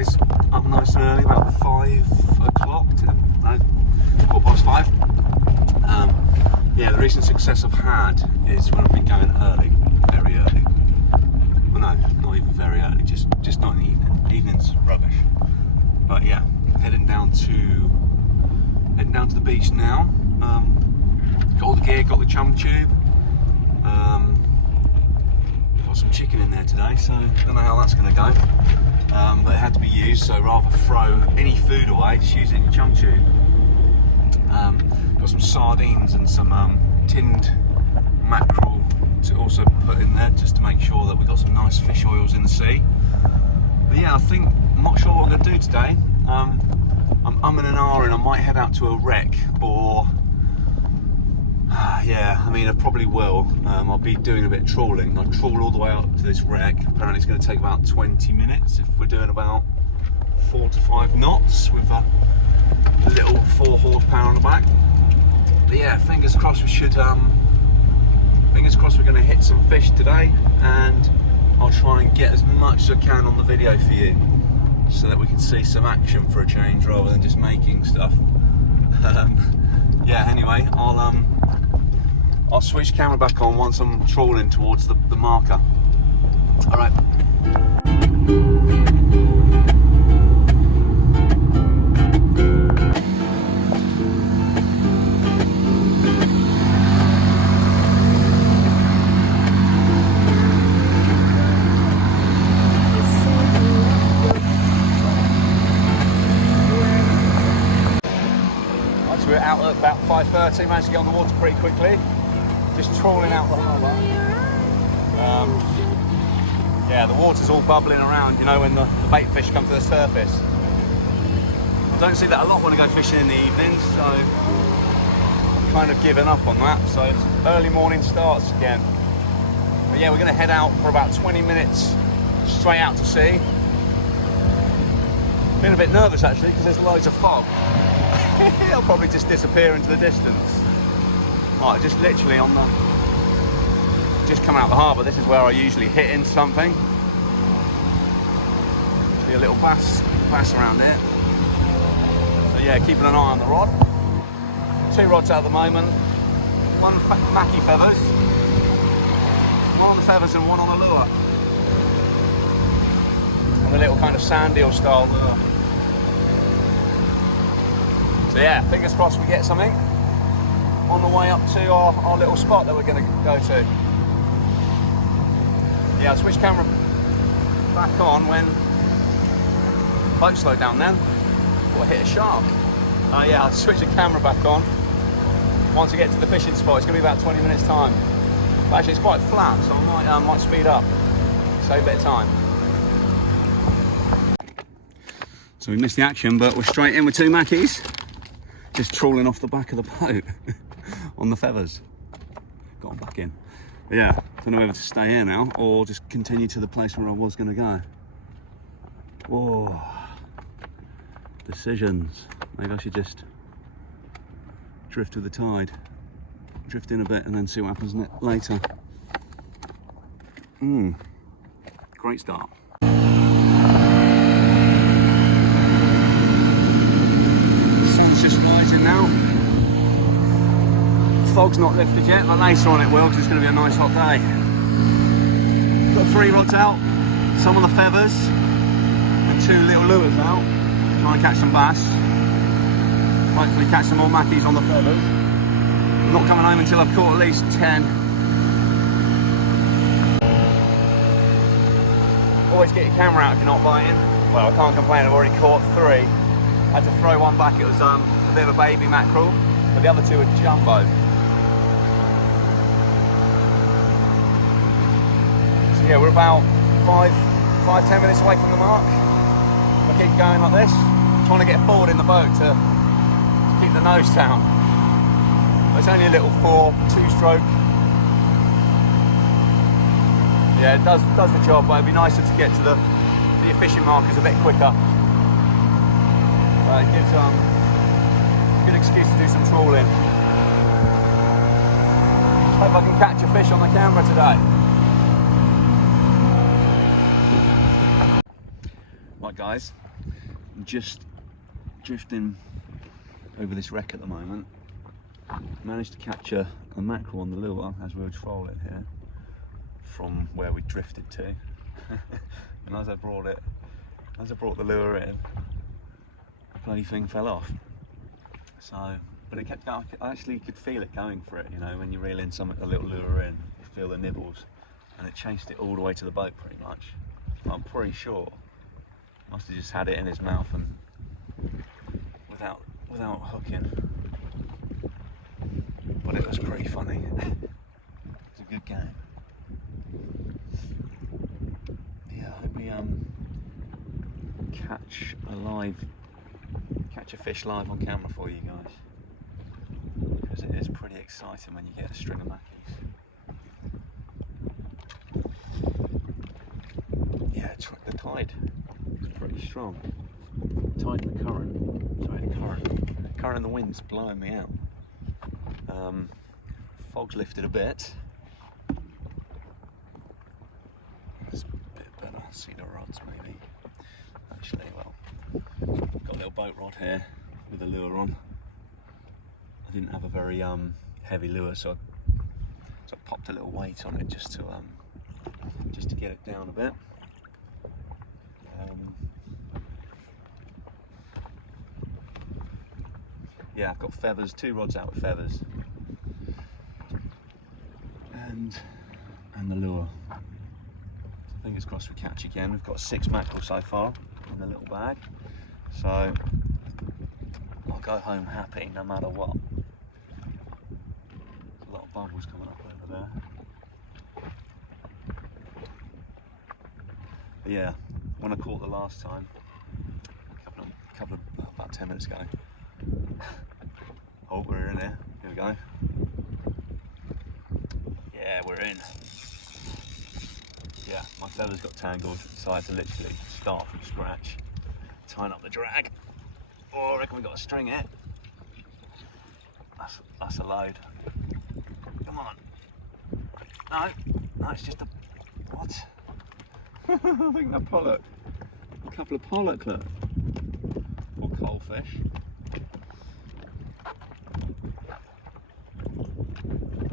guys up nice and early, about 5 o'clock, no, 5:15. Yeah, the recent success I've had is when I've been going early, very early. Well, no, not even very early, just not in the evening. Evening's rubbish. But yeah, heading down to the beach now. Got all the gear, got the chum tube. Got some chicken in there today, so I don't know how that's going to go. But it had to be used, so rather throw any food away, just use it in your chum tube. Got some sardines and some tinned mackerel to also put in there, just to make sure that we've got some nice fish oils in the sea. But yeah, I'm not sure what I'm going to do today. I'm umming and ahhing. I might head out to a wreck, or yeah, I mean, I probably will. I'll be doing a bit of trawling. I'll trawl all the way up to this wreck. Apparently it's going to take about 20 minutes if we're doing about 4 to 5 knots with a little 4 horsepower on the back. But yeah, fingers crossed we should. Fingers crossed we're going to hit some fish today, and I'll try and get as much as I can on the video for you, so that we can see some action for a change rather than just making stuff. Yeah, anyway, I'll switch camera back on once I'm trawling towards the marker. All right. We're out at about 5:30, managed to get on the water pretty quickly. Just trawling out the harbour. Yeah, the water's all bubbling around, you know, when the bait fish come to the surface. I don't see that a lot when I go fishing in the evenings, so I'm kind of giving up on that. So it's early morning starts again. But yeah, we're going to head out for about 20 minutes straight out to sea. Been a bit nervous actually, because there's loads of fog. It'll probably just disappear into the distance. Right, just literally on the, just coming out the harbour, this is where I usually hit into something. See a little bass around here. So yeah, keeping an eye on the rod. 2 rods out at the moment. 1 Mackie feathers. 1 on the feathers and 1 on the lure. And a little kind of sand eel style lure. So yeah, fingers crossed we get something on the way up to our little spot that we're going to go to. Yeah, I'll switch camera back on when the boat slowed down then, or hit a shark. Yeah, I'll switch the camera back on once I get to the fishing spot. It's going to be about 20 minutes time. But actually it's quite flat, so I might speed up, save a bit of time. So we missed the action, but we're straight in with 2 Mackies. Just trawling off the back of the boat on the feathers. Got them back in. But yeah, don't know whether to stay here now or just continue to the place where I was going to go. Whoa. Decisions. Maybe I should just drift with the tide. Drift in a bit and then see what happens later. Great start. Just rising now. Fog's not lifted yet, but later on it will, because it's going to be a nice hot day. Got 3 rods out, some on the feathers, and 2 little lures out, trying to catch some bass. Hopefully catch some more Mackies on the feathers. I'm not coming home until I've caught at least 10. Always get your camera out if you're not biting. Well, I can't complain, I've already caught 3. I had to throw 1 back, it was a bit of a baby mackerel, but the other 2 were jumbo. So yeah, we're about 5-10 minutes away from the mark. I keep going like this, trying to get forward in the boat to keep the nose down. But it's only a little 2-stroke. Yeah, it does the job, but it'd be nicer to get to your fishing markers a bit quicker. It gives a good excuse to do some trawling. Hope I can catch a fish on the camera today. Right guys, I'm just drifting over this wreck at the moment. Managed to catch a mackerel on the lure as we were trolling here from where we drifted to. And as I brought the lure in, the bloody thing fell off. So, but it kept going. I actually could feel it going for it, you know, when you reel in a little lure in, you feel the nibbles, and it chased it all the way to the boat pretty much. I'm pretty sure must have just had it in his mouth and without hooking. But it was pretty funny. It's a good game. Yeah, I hope we catch a fish live on camera for you guys, because it is pretty exciting when you get a string of mackies. Yeah, the tide is pretty strong. Tide and the current. Sorry, the current and the wind's blowing me out. Fog's lifted a bit. It's a bit better. See the rods maybe. Actually, well, got a little boat rod here with a lure on. I didn't have a very heavy lure, so I popped a little weight on it just to get it down a bit. Yeah, I've got feathers, 2 rods out with feathers, and the lure. Fingers crossed we catch again. We've got 6 mackerel so far in the little bag, so I'll go home happy no matter what. There's a lot of bubbles coming up over there. But yeah, when I caught the last time, about 10 minutes ago. Oh, we're in here. Here we go. Yeah, we're in. Yeah, my feathers got tangled, so I had to literally start from scratch, tying up the drag. Oh, I reckon we got a string here. That's a load. Come on. No, it's just a what? I think they're pollock. A couple of pollock, look. Or coalfish.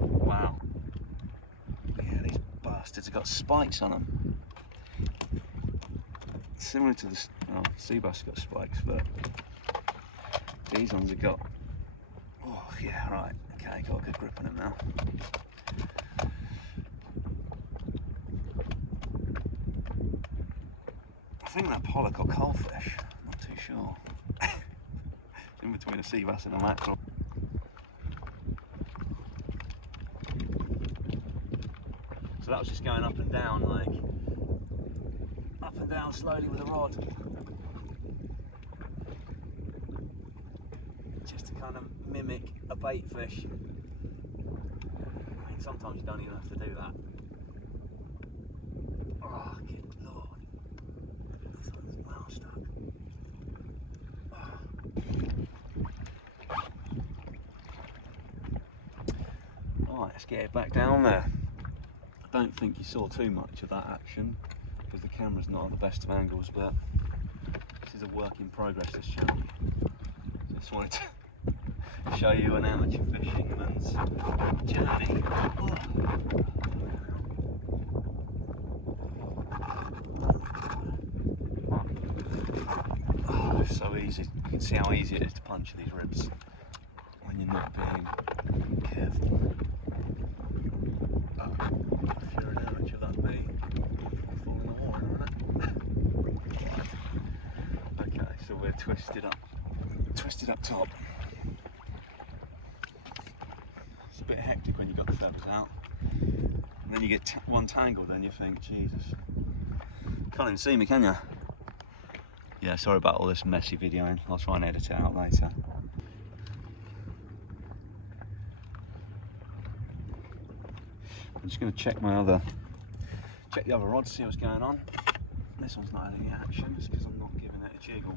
Wow. Yeah, these bastards have got spikes on them. Similar to the sea bass got spikes, but these ones have got. Oh yeah, right. Okay, got a good grip on them now. I think that pollock or coalfish. I'm not too sure. It's in between a sea bass and a mackerel. So that was just going up and down, like up and down slowly with a rod, just to kind of mimic a bait fish. I mean, sometimes you don't even have to do that. Oh, good lord! This one's well stuck. Oh. Right, let's get it back down there. I don't think you saw too much of that action because the camera's not on the best of angles, but this is a work in progress, this channel. Just wanted to show you an amateur fisherman's journey. Oh, it's so easy. You can see how easy it is to punch these ribs when you're not being careful. If you're an amateur like me, you'll fall in the water, isn't it? Okay, so we're twisted up top. It's a bit hectic when you've got the feathers out. And then you get one tangled and you think, Jesus. Can't even see me, can you? Yeah, sorry about all this messy videoing. I'll try and edit it out later. I'm just going to check the other rod, see what's going on. This one's not having any action, it's because I'm not giving it a jiggle.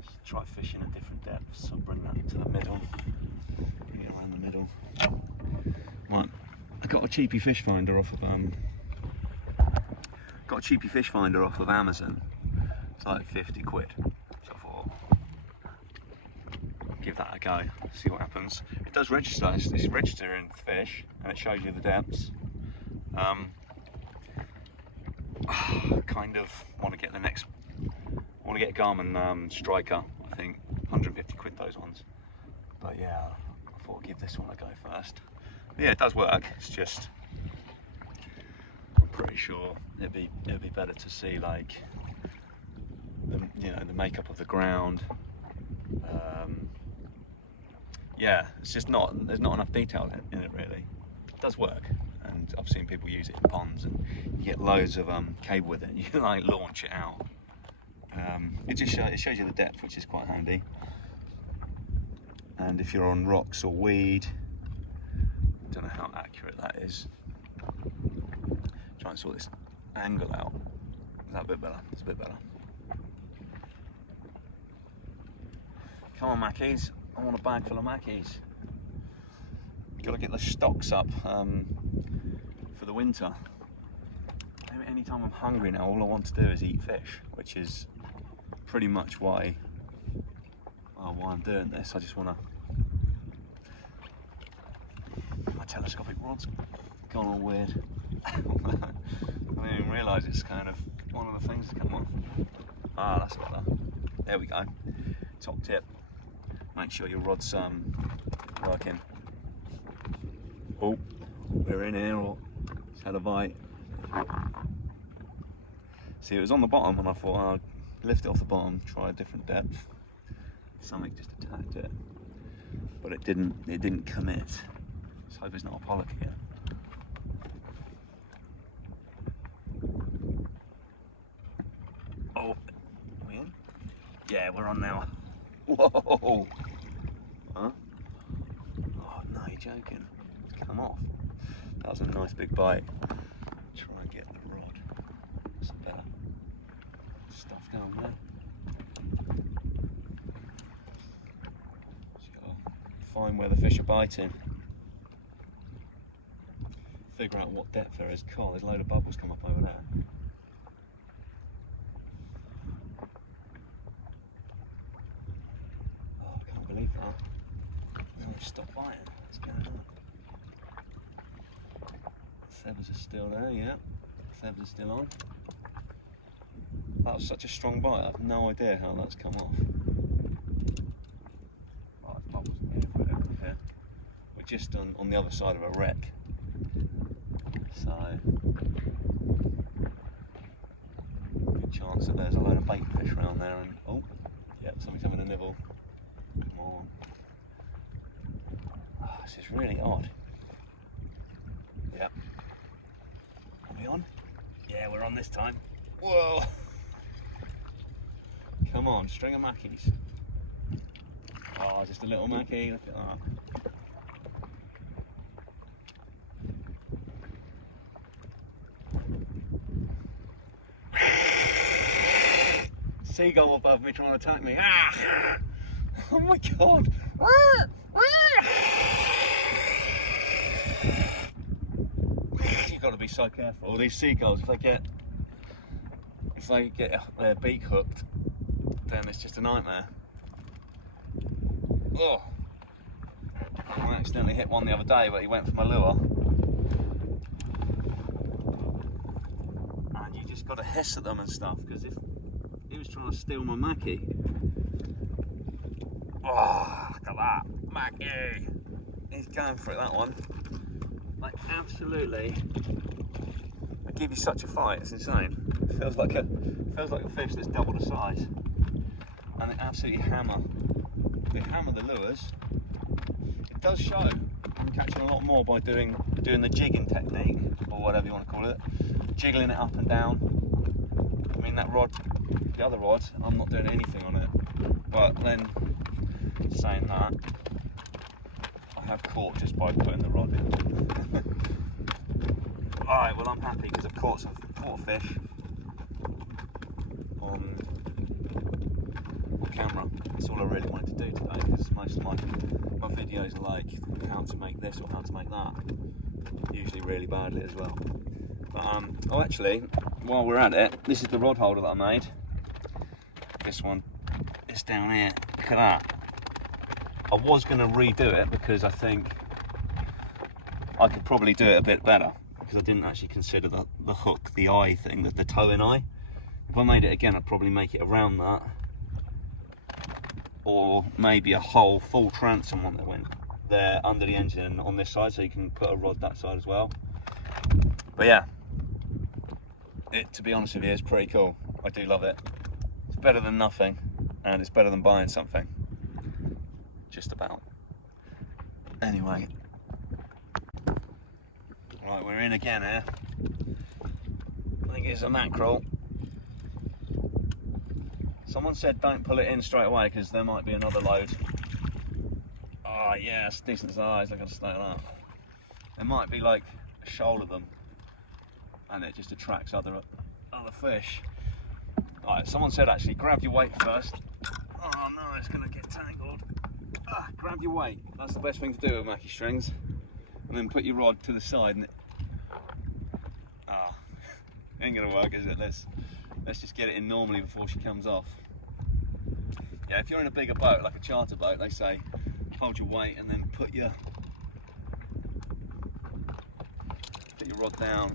Just try fishing at different depths, so bring that to the middle, bring it around the middle. Right, I got a cheapy fish finder off of got a cheapy fish finder off of Amazon. It's like 50 quid. So I thought, give that a go, see what happens. It does register, it's registering fish, and it shows you the depths. Kind of want to get the next, want to get a Garmin Striker, I think, 150 quid those ones. But yeah, I thought I'd give this one a go first. But yeah, it does work, it's just, I'm pretty sure it'd be better to see like, the makeup of the ground. Yeah, it's just there's not enough detail in it really. It does work, and I've seen people use it in ponds, and you get loads of cable with it. You can like launch it out. It shows you the depth, which is quite handy. And if you're on rocks or weed, I don't know how accurate that is. Try and sort this angle out. Is that a bit better? It's a bit better. Come on, Mackies. I want a bag full of Mackies. Got to get the stocks up for the winter. Anytime I'm hungry now, all I want to do is eat fish, which is pretty much why I'm doing this. I just want to. My telescopic rod's gone all weird. I didn't even realise it's kind of one of the things that come off. Ah, that's better. There we go. Top tip. Make sure your rod's working. Oh, we're in here, or it's had a bite. See, it was on the bottom, and I thought I'd lift it off the bottom, try a different depth. Something just attacked it, but it didn't commit. Let's hope it's not a pollock again. Oh, are we in? Yeah, we're on now. Whoa! Huh? Oh no, you're joking. It's come off. That was a nice big bite. Try and get the rod. Some better stuff down there. Just gotta find where the fish are biting. Figure out what depth there is. Cool, there's a load of bubbles come up over there. Believe that. They've stopped biting. What's going on? Feathers are still there, yeah. Feathers are still on. That was such a strong bite, I have no idea how that's come off. Oh, there's bubbles here. We're just on the other side of a wreck. So, good chance that there's a load of bait fish around there, and oh, yeah, something's having a nibble. Come on. Oh, this is really odd. Yep. Are we on? Yeah, we're on this time. Whoa! Come on, string of Mackies. Oh, just a little Mackie, look at that. Seagull above me trying to attack me. Ah! Oh my god! You've got to be so careful. These seagulls, if they get their beak hooked, then it's just a nightmare. Oh! I accidentally hit one the other day, but he went for my lure. And you just got to hiss at them and stuff, because if he was trying to steal my Mackie. Oh, look at that, Mackie! He's going for it, that one. Like, absolutely. They give you such a fight, it's insane. It feels like a fish that's double the size. And they absolutely hammer. They hammer the lures. It does show I'm catching a lot more by doing the jigging technique, or whatever you want to call it. Jiggling it up and down. I mean, that rod, the other rod, I'm not doing anything on it. But then, saying that, I have caught just by putting the rod in. Alright, well I'm happy because I've caught a fish on camera. That's all I really wanted to do today, because most of my videos are like how to make this or how to make that, usually really badly as well. But, oh, actually, while we're at it, this is the rod holder that I made. This one is down here. Look at that. I was going to redo it because I think I could probably do it a bit better, because I didn't actually consider the hook, the eye thing, the toe-in eye. If I made it again, I'd probably make it around that, or maybe a whole full transom one that went there under the engine on this side, so you can put a rod that side as well. But yeah, to be honest with you, it's pretty cool. I do love it. It's better than nothing, and it's better than buying something. Just about. Anyway, right, we're in again here. I think it's a mackerel. Someone said don't pull it in straight away because there might be another load. Oh yeah, it's decent size. Look at that. There might be like a shoal of them, and it just attracts other fish. Alright, someone said actually grab your weight first. Oh no, it's gonna get tangled. Grab your weight. That's the best thing to do with Mackie strings, and then put your rod to the side. And ain't gonna work, is it? Let's just get it in normally before she comes off. Yeah, if you're in a bigger boat, like a charter boat, they say hold your weight and then put your rod down.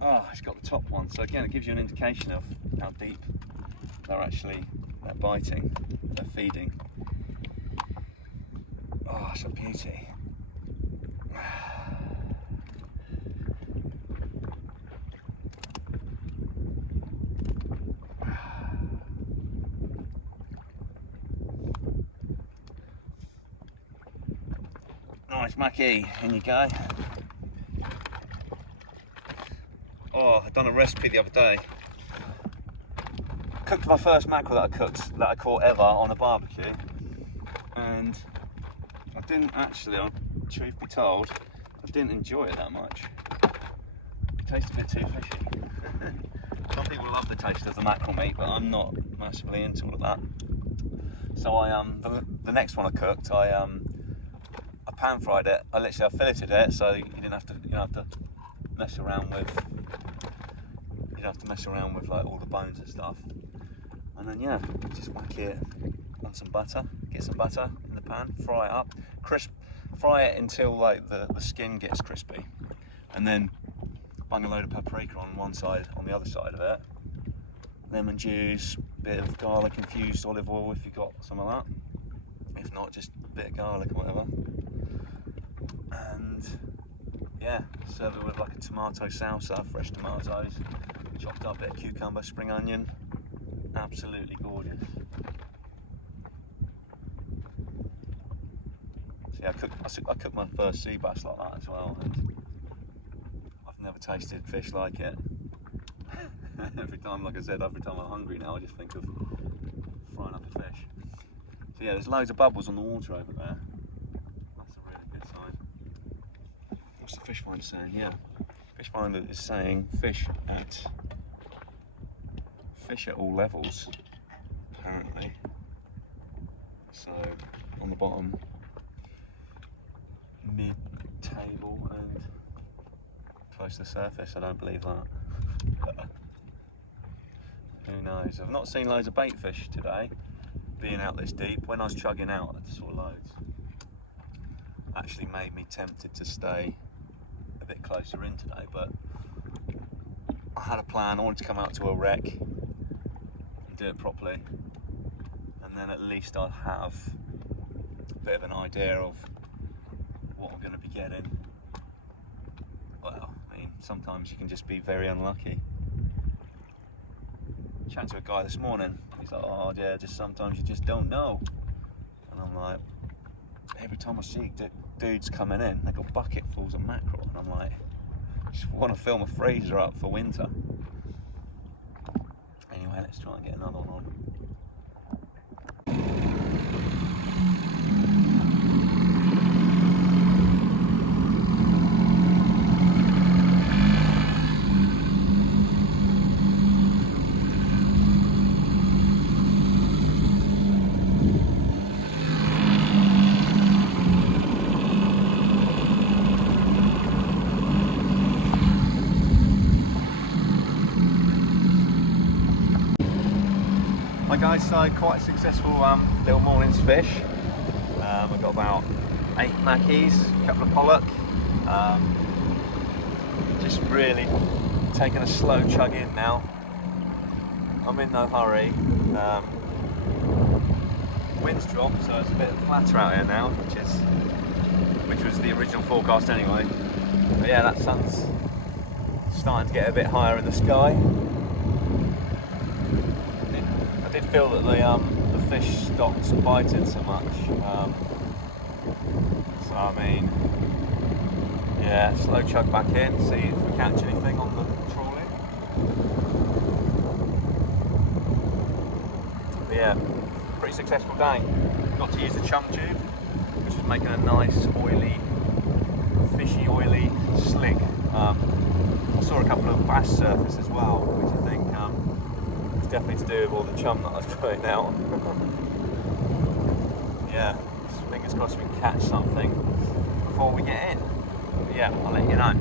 Oh, it's got the top one, so again it gives you an indication of how deep they're biting, they're feeding. Oh, it's a beauty. Nice Mackie, in you go. Oh, I done a recipe the other day. Cooked my first mackerel that I caught ever on a barbecue, and I didn't actually, truth be told, I didn't enjoy it that much. It tasted a bit too fishy. Some people love the taste of the mackerel meat, but I'm not massively into all of that. So the next one I cooked, I pan fried it. I filleted it, so you don't have to mess around with like all the bones and stuff. And then yeah, just whack it on some butter. Get some butter in the pan, fry it up, fry it until like the skin gets crispy, and then bung a load of paprika on one side, on the other side of it. Lemon juice, bit of garlic infused olive oil if you got some of that. If not, just a bit of garlic or whatever. And yeah, serve it with like a tomato salsa, fresh tomatoes, chopped up bit of cucumber, spring onion. Absolutely gorgeous. So yeah, I cooked my first sea bass like that as well, and I've never tasted fish like it. Every time, like I said, every time I'm hungry now, I just think of frying up a fish. So yeah, there's loads of bubbles on the water over there. That's a really good sign. What's the fish finder saying? Yeah, fish finder is saying fish at all levels, apparently. So on the bottom, mid-table and close to the surface. I don't believe that. Who knows? I've not seen loads of bait fish today, being out this deep. When I was chugging out, I saw loads. Actually made me tempted to stay a bit closer in today, but I had a plan. I wanted to come out to a wreck and do it properly, and then at least I'd have a bit of an idea of what I'm going to be getting. Well, I mean, sometimes you can just be very unlucky. Chatting to a guy this morning, he's like, oh yeah, just sometimes you just don't know. And I'm like, every time I see dudes coming in, they got bucketfuls of mackerel, and I'm like, I just want to fill my freezer up for winter. Anyway, let's try and get another one on. Hi guys, so quite a successful little morning's fish. We've got about 8 mackies, a couple of pollock. Just really taking a slow chug in now. I'm in no hurry. Wind's dropped, so it's a bit flatter out here now, which was the original forecast anyway. But yeah, that sun's starting to get a bit higher in the sky. I did feel that the fish stopped biting so much. So I mean, yeah, slow chug back in, see if we catch anything on the trawling. But yeah, pretty successful day. Got to use the chum tube, which is making a nice oily, fishy oily slick. I saw a couple of bass surface as well, which I think is definitely to do with all the chum that I was putting out. Yeah, fingers crossed we can catch something before we get in. But yeah, I'll let you know.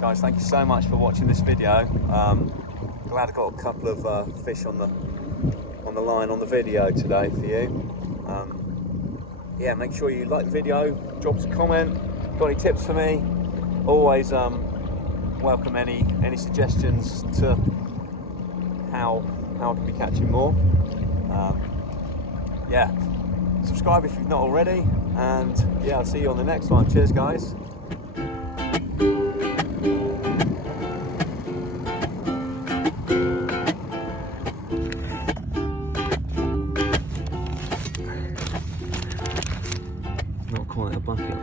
Guys, thank you so much for watching this video. Glad I got a couple of fish on the line on the video today for you. Yeah, make sure you like the video, drop us a comment. Got any tips for me? Always welcome any suggestions to how I can be catching more. Yeah, subscribe if you've not already, and yeah, I'll see you on the next one. Cheers, guys. Not quite a bucket.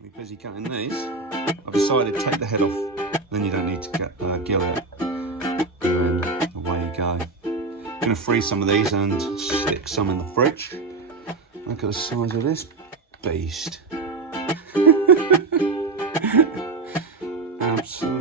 We're busy cutting these. I've decided to take the head off, then you don't need to gill it, and then away you go. I'm going to freeze some of these and stick some in the fridge. Look at the size of this beast. Absolutely.